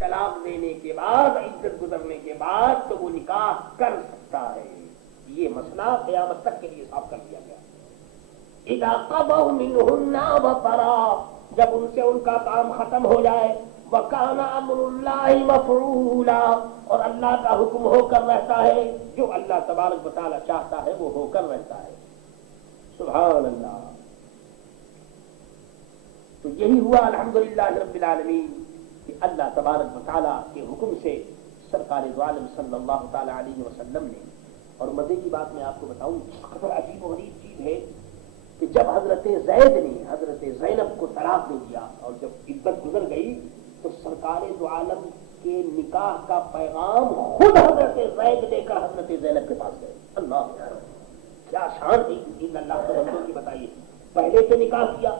طلاق دینے کے بعد، عدت گزرنے کے بعد تو وہ نکاح کر سکتا ہے. یہ مسئلہ قیامت تک کے لیے صاف کر دیا گیا. اذا قضوا منهن وطرا، جب ان سے ان کا کام ختم ہو جائے. وَكَانَ أَمْرُ اللَّهِ مَفْعُولًا، اور اللہ کا حکم ہو کر رہتا ہے، جو اللہ تبارک و تعالی چاہتا ہے وہ ہو کر رہتا ہے. سبحان اللہ. تو یہی ہوا الحمدللہ رب العالمین کہ اللہ تبارک و تعالی کے حکم سے سرکار دو عالم صلی اللہ تعالی علیہ وسلم نے. اور مزے کی بات میں آپ کو بتاؤں، قدر عجیب و غریب چیز ہے کہ جب حضرت زید نے حضرت زینب کو طلاق دے دیا اور جب عدت گزر گئی تو سرکار دو عالم کے نکاح کا پیغام خود حضرت زید لے کر حضرت زینب کے پاس گئے. اللہ کیا شان تھی ان اللہ کے بندوں کی. بتائیے، پہلے سے نکاح کیا،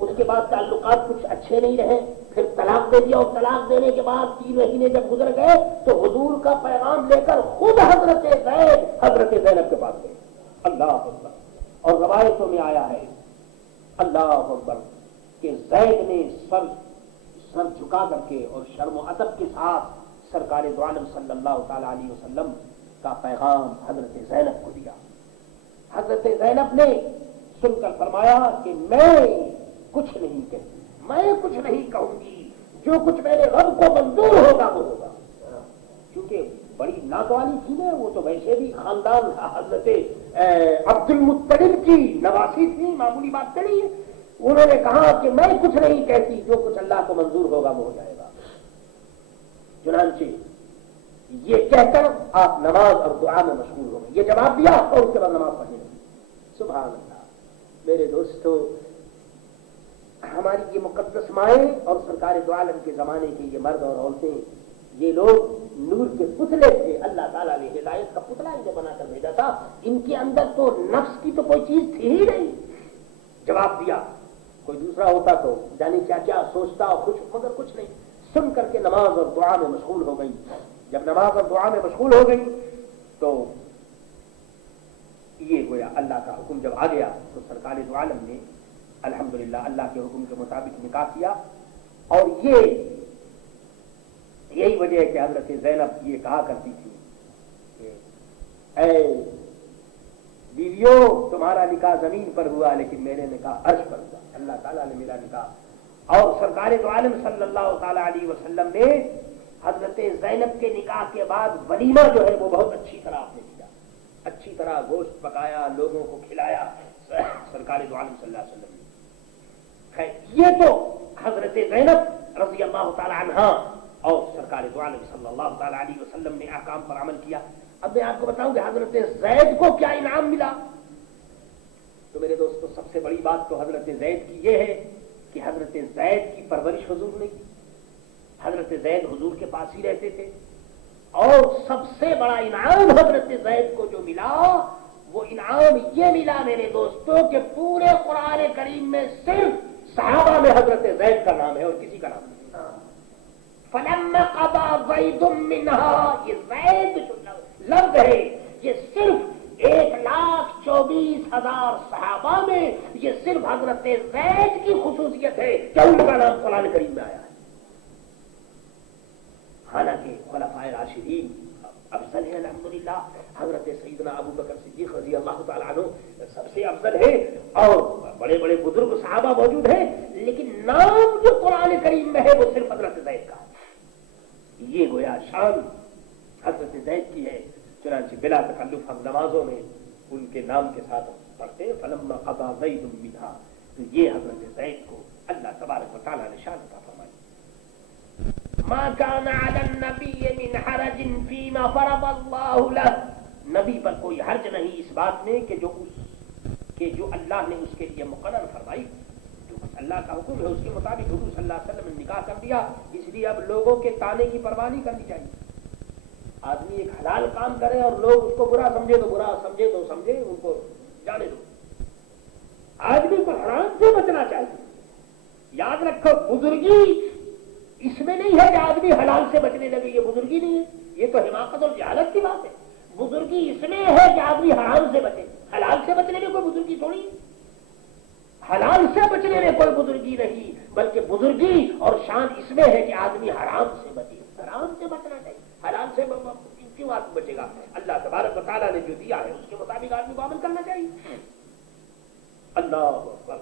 اس کے بعد تعلقات کچھ اچھے نہیں رہے، پھر طلاق دے دیا، اور طلاق دینے کے بعد 3 مہینے جب گزر گئے تو حضور کا پیغام لے کر خود حضرت زید حضرت زینب کے پاس گئے. اللہ اکبر. اور روایتوں میں آیا ہے اللہ اکبر کہ زید نے سر جھکا کر کے اور شرم و ادب کے ساتھ سرکار دو عالم صلی اللہ تعالی علیہ وسلم کا پیغام حضرت زینب کو دیا. حضرت زینب نے سن کر فرمایا کہ میں کچھ نہیں کہتی، میں کچھ نہیں کہوں گی، جو کچھ میرے رب کو منظور ہوگا وہ ہوگا. کیونکہ بڑی ناکوالی تھی نا، وہ تو ویسے بھی خاندان حضرت عبد المطلب کی نواسی تھی، معمولی بات نہیں ہے. انہوں نے کہا کہ میں کچھ نہیں کہتی، جو کچھ اللہ کو منظور ہوگا وہ ہو جائے گا. چنانچہ یہ کہہ کر آپ نماز اور دعا میں مشغول ہو گئے. یہ جواب دیا اور اس کے بعد نماز پڑھنے لگی. سبحان اللہ. میرے دوستو، ہماری یہ مقدس مائیں اور سرکار دو عالم کے زمانے کے یہ مرد اور عورتیں، یہ لوگ نور کے پتلے تھے. اللہ تعالیٰ نے ہدایت کا پتلا انہیں بنا کر بھیجا تھا. ان کے اندر تو نفس کی تو کوئی چیز تھی ہی نہیں. جواب دیا. کوئی دوسرا ہوتا تو جانے کیا کیا سوچتا اور مگر کچھ نہیں. سن کر کے نماز اور دعا میں مشغول ہو گئی. جب نماز اور دعا میں مشغول ہو گئی تو یہ گویا اللہ کا حکم جب آ گیا تو سرکار دو عالم نے الحمدللہ اللہ کے حکم کے مطابق نکاح کیا. اور یہی وجہ ہے کہ حضرت زینب یہ کہا کرتی تھی کہ اے بیویوں، تمہارا نکاح زمین پر ہوا لیکن میرے نکاح عرش پر ہوا. اللہ تعالیٰ نے میرا نکاح. اور سرکار دو عالم صلی اللہ تعالی علیہ وسلم نے حضرت زینب کے نکاح کے بعد ولیمہ جو ہے وہ بہت اچھی طرح آپ نے کیا. اچھی طرح گوشت پکایا، لوگوں کو کھلایا سرکار دو عالم صلی اللہ علیہ وسلم نے. خیر، یہ تو حضرت زینب رضی اللہ تعالی عنہا اور سرکار دو عالم صلی اللہ تعالی علیہ وسلم نے احکام پر عمل کیا. اب میں آپ کو بتاؤں کہ حضرت زید کو کیا انعام ملا. تو میرے دوستو، سب سے بڑی بات تو حضرت زید کی یہ ہے کہ حضرت زید کی پرورش حضور نے کی. حضرت زید حضور کے پاس ہی رہتے تھے. اور سب سے بڑا انعام حضرت زید کو جو ملا وہ انعام یہ ملا میرے دوستو کہ پورے قرآن کریم میں صرف صحابہ میں حضرت زید کا نام ہے اور کسی کا نام نہیں. فَلَمَّا قَضَى زَيْدٌ مِّنْهَا، یہ زید جو لفظ ہے یہ صرف 1,24,000 صحابہ میں یہ صرف حضرت زید کی خصوصیت ہے کہ ان کا نام قرآن کریم میں آیا ہے. حالانکہ خلفائے راشدین افضل ہے الحمدللہ. حضرت سیدنا ابو بکر صدیق رضی اللہ تعالیٰ عنہ سب سے افضل ہے اور بڑے بڑے بزرگ صحابہ موجود ہیں، لیکن نام جو قرآن کریم میں ہے وہ صرف حضرت زید کا ہے. یہ گویا شان حضرت زید کی ہے. چنانچہ بلا تکلف ہم نمازوں میں ان کے نام کے ساتھ پڑھتے ہیں فلما قضى زید منها. تو یہ حضرت زید کو اللہ تبارک و تعالیٰ نے شان عطا فرمائی. ما كان على النبي من حرج فيما فرض الله له، نبی پر کوئی حرج نہیں اس بات میں کہ جو اللہ نے اس کے لیے مقرر فرمائی. جو اللہ کا حکم ہے اس کے مطابق حضور صلی اللہ علیہ وسلم نے نکاح کر دیا. اس لیے اب لوگوں کے تانے کی پرواہ نہیں کرنی چاہیے. آدمی ایک حلال کام کرے اور لوگ اس کو برا سمجھے تو برا، سمجھے تو سمجھے، ان کو جانے دو. آدمی کو حرام سے بچنا چاہیے. یاد رکھو، بزرگی اس میں نہیں ہے کہ آدمی حلال سے بچنے لگے. یہ بزرگی نہیں ہے، یہ تو حماقت اور جہالت کی بات ہے. بزرگی اس میں ہے کہ آدمی حرام سے بچے. حلال سے بچنے میں کوئی بزرگی تھوڑی. حلال سے بچنے میں کوئی بزرگی نہیں، بلکہ بزرگی اور شان اس میں ہے کہ آدمی حرام سے بچے. تعالیٰ نے جو دیا ہے اس کے مطابق آدمی کو عمل کرنا چاہیے. اللہ اکبر.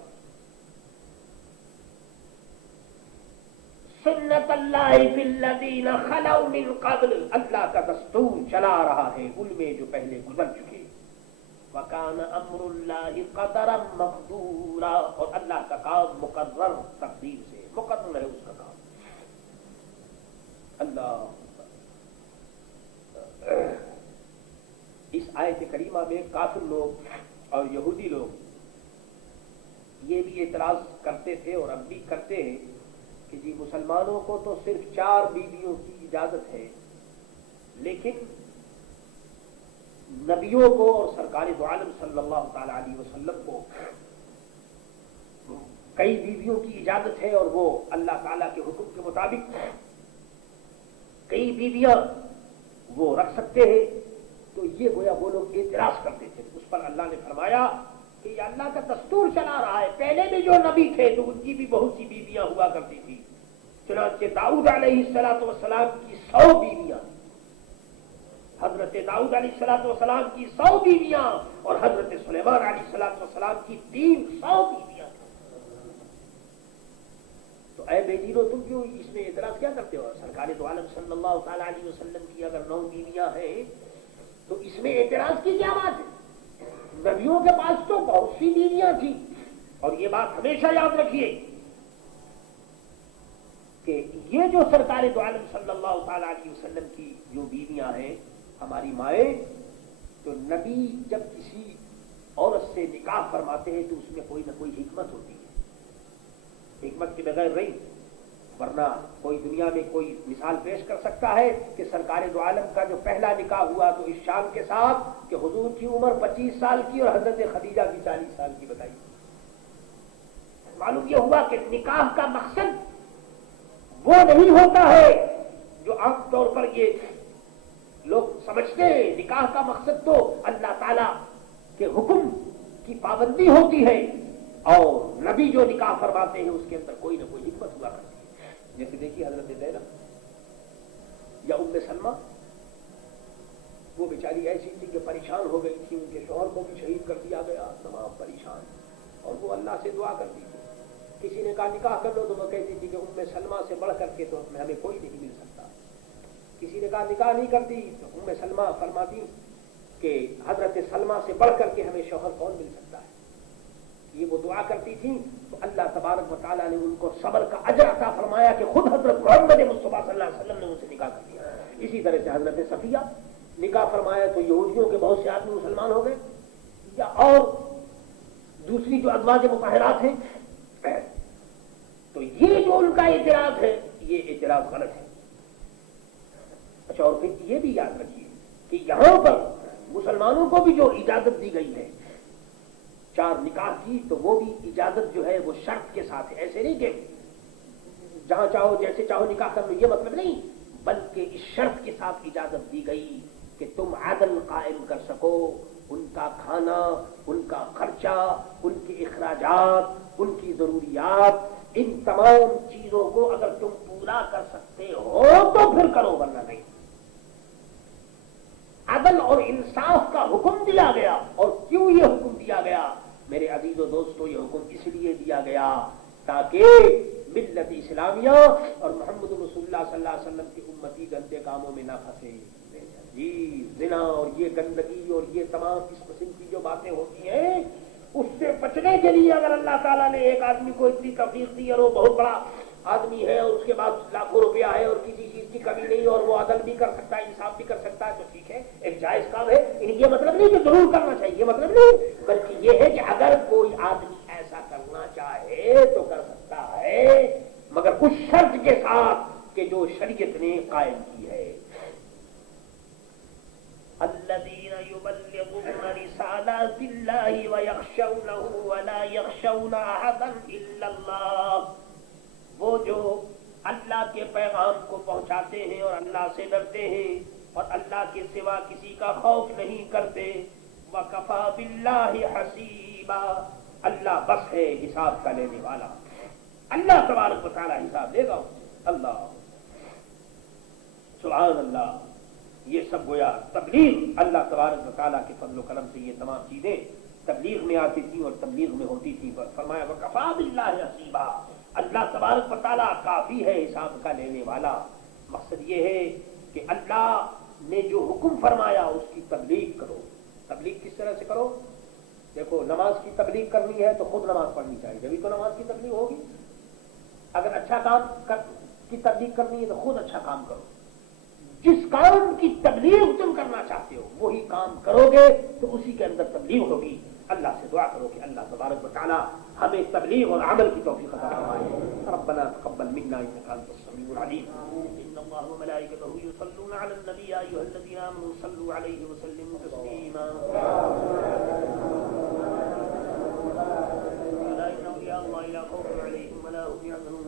سنت اللہ فی الذین خلوا من قبل، اللہ کا دستور چلا رہا ہے ان میں جو پہلے گزر چکے. وکان امر اللہ قدرا مقدورا، اور اللہ کا کام مقرر تقدیر سے مقرر ہے اس کا کام. اللہ. اس آیت کریمہ میں کافر لوگ اور یہودی لوگ یہ بھی اعتراض کرتے تھے اور اب بھی کرتے ہیں کہ جی مسلمانوں کو تو صرف 4 بیویوں کی اجازت ہے، لیکن نبیوں کو اور سرکار دو عالم صلی اللہ تعالی علیہ وسلم کو کئی بیویوں کی اجازت ہے، اور وہ اللہ تعالیٰ کے حکم کے مطابق کئی بیویاں وہ رکھ سکتے ہیں. تو یہ گویا وہ لوگ اعتراض کرتے تھے. اس پر اللہ نے فرمایا کہ یہ اللہ کا دستور چلا رہا ہے. پہلے بھی جو نبی تھے تو ان کی بھی بہت سی بیویاں ہوا کرتی تھی. چنانچہ داؤد علیہ السلام کی 100 بیویاں، حضرت داؤد علیہ السلام کی 100 بیویاں، اور حضرت سلیمان علیہ السلام کی 300 بیویاں. تو اے بے دینو تم کیوں اس میں اعتراض کیا کرتے ہو؟ سرکار دو عالم صلی اللہ تعالی علیہ وسلم کی اگر 9 بیویاں ہیں تو اس میں اعتراض کی کیا بات ہے؟ نبیوں کے پاس تو بہت سی بیویاں تھیں. اور یہ بات ہمیشہ یاد رکھیے کہ یہ جو سرکار دو عالم صلی اللہ تعالی علیہ وسلم کی جو بیویاں ہیں ہماری مائیں، تو نبی جب کسی عورت سے نکاح فرماتے ہیں تو اس میں کوئی نہ کوئی حکمت ہوتی ہے. حکمت کے بغیر نہیں، ورنہ کوئی دنیا میں کوئی مثال پیش کر سکتا ہے کہ سرکار دو عالم کا جو پہلا نکاح ہوا تو اس شان کے ساتھ کہ حضور کی عمر 25 سال کی اور حضرت خدیجہ کی 40 سال کی بتائی. معلوم یہ ہوا کہ نکاح کا مقصد وہ نہیں ہوتا ہے جو عام طور پر یہ لوگ سمجھتے ہیں. نکاح کا مقصد تو اللہ تعالی کے حکم کی پابندی ہوتی ہے، اور نبی جو نکاح فرماتے ہیں اس کے اندر کوئی نہ کوئی حکمت ہوا کرتی ہے. جیسے دیکھیے حضرت زینب یا ام سلمہ، وہ بیچاری ایسی تھی کہ پریشان ہو گئی تھی، ان کے شوہر کو بھی شہید کر دیا گیا، تمام پریشان، اور وہ اللہ سے دعا کرتی تھی. کسی نے کہا نکاح کر لو تو وہ کہتی تھی کہ ام سلمہ سے بڑھ کر کے تو ہمیں کوئی نہیں مل سکتا. کسی نے کہا نکاح نہیں کرتی تو ام سلمہ فرماتی کہ حضرت سلمہ سے بڑھ کر کے ہمیں شوہر کون مل سکتا ہے. یہ وہ دعا کرتی تھی تو اللہ تبارک و تعالیٰ نے ان کو صبر کا اجر عطا فرمایا کہ خود حضرت محمد مصطفیٰ صلی اللہ علیہ وسلم نے ان سے نکاح کر دیا. اسی طرح سے حضرت صفیہ نکاح فرمایا تو یہودیوں کے بہت سے آدمی مسلمان ہو گئے، یا اور دوسری جو ازواج مطہرات ہیں. تو یہ جو ان کا اعتراض ہے یہ اعتراض غلط ہے. اچھا، اور پھر یہ بھی یاد رکھیے کہ یہاں پر مسلمانوں کو بھی جو اجازت دی گئی ہے 4 نکاح کی، تو وہ بھی اجازت جو ہے وہ شرط کے ساتھ ہے. ایسے نہیں کہ جہاں چاہو جیسے چاہو نکاح کر لو، یہ مطلب نہیں، بلکہ اس شرط کے ساتھ اجازت دی گئی کہ تم عدل قائم کر سکو. ان کا کھانا، ان کا خرچہ، ان کے اخراجات، ان کی ضروریات، ان تمام چیزوں کو اگر تم پورا کر سکتے ہو تو پھر کرو، ورنہ نہیں. عدل اور انصاف کا حکم دیا گیا. اور کیوں یہ حکم دیا گیا میرے عزیز و دوستو؟ یہ حکم اس لیے دیا گیا تاکہ ملت اسلامیہ اور محمد رسول اللہ صلی اللہ علیہ وسلم کی امتی گندے کاموں میں نہ پھنسے. جی زنا اور یہ گندگی اور یہ تمام اس قسم کی جو باتیں ہوتی ہیں اس سے بچنے کے لیے اگر اللہ تعالیٰ نے ایک آدمی کو اتنی توفیق دی اور وہ بہت بڑا آدمی ہے اور اس کے بعد لاکھوں روپیہ ہے اور کسی چیز کی کمی نہیں اور وہ عدل بھی کر سکتا ہے، انصاف بھی کر سکتا ہے، تو ٹھیک ہے، ایک جائز کام ہے. یہ مطلب نہیں کہ ضرور کرنا چاہیے، یہ مطلب نہیں، بلکہ یہ ہے کہ اگر کوئی آدمی ایسا کرنا چاہے تو کر سکتا ہے، مگر اس شرط کے ساتھ کہ جو شریعت نے قائم کی ہے. الذين يبلغون رسالات الله ويخشونه ولا يخشون احدا الا الله، وہ جو اللہ کے پیغام کو پہنچاتے ہیں اور اللہ سے ڈرتے ہیں اور اللہ کے سوا کسی کا خوف نہیں کرتے. وَكَفَى بِاللَّهِ حَسِيبًا، اللہ بس ہے حساب کا لینے والا. اللہ تبارک و تعالی حساب دے گا. اللہ سبحان اللہ. یہ سب گویا تبلیغ اللہ تبارک و تعالیٰ کے فضل و کرم سے یہ تمام چیزیں تبلیغ میں آتی تھی اور تبلیغ میں ہوتی تھی. فرمایا وَكَفَى بِاللَّهِ حَسِيبًا, اللہ تبارک و تعالیٰ کافی ہے حساب کا لینے والا. مقصد یہ ہے کہ اللہ نے جو حکم فرمایا اس کی تبلیغ کرو. تبلیغ کس طرح سے کرو؟ دیکھو, نماز کی تبلیغ کرنی ہے تو خود نماز پڑھنی چاہیے, جبھی تو نماز کی تبلیغ ہوگی. اگر اچھا کام کی تبلیغ کرنی ہے تو خود اچھا کام کرو. جس کام کی تبلیغ تم کرنا چاہتے ہو وہی کام کرو گے تو اسی کے اندر تبلیغ ہوگی. اللہ سے دعا کرو کہ اللہ تبارک و تعالی ہمیں تبلیغ اور عمل کی توفیق عطا فرمائے. ربنا تقبل منا انك انت السميع العليم. ان الله وملائكته يصلون على النبي يا ايها الذين امنوا صلوا عليه وسلموا تسليما. لا اله الا الله لا خوف عليهم ولا هم يحزنون.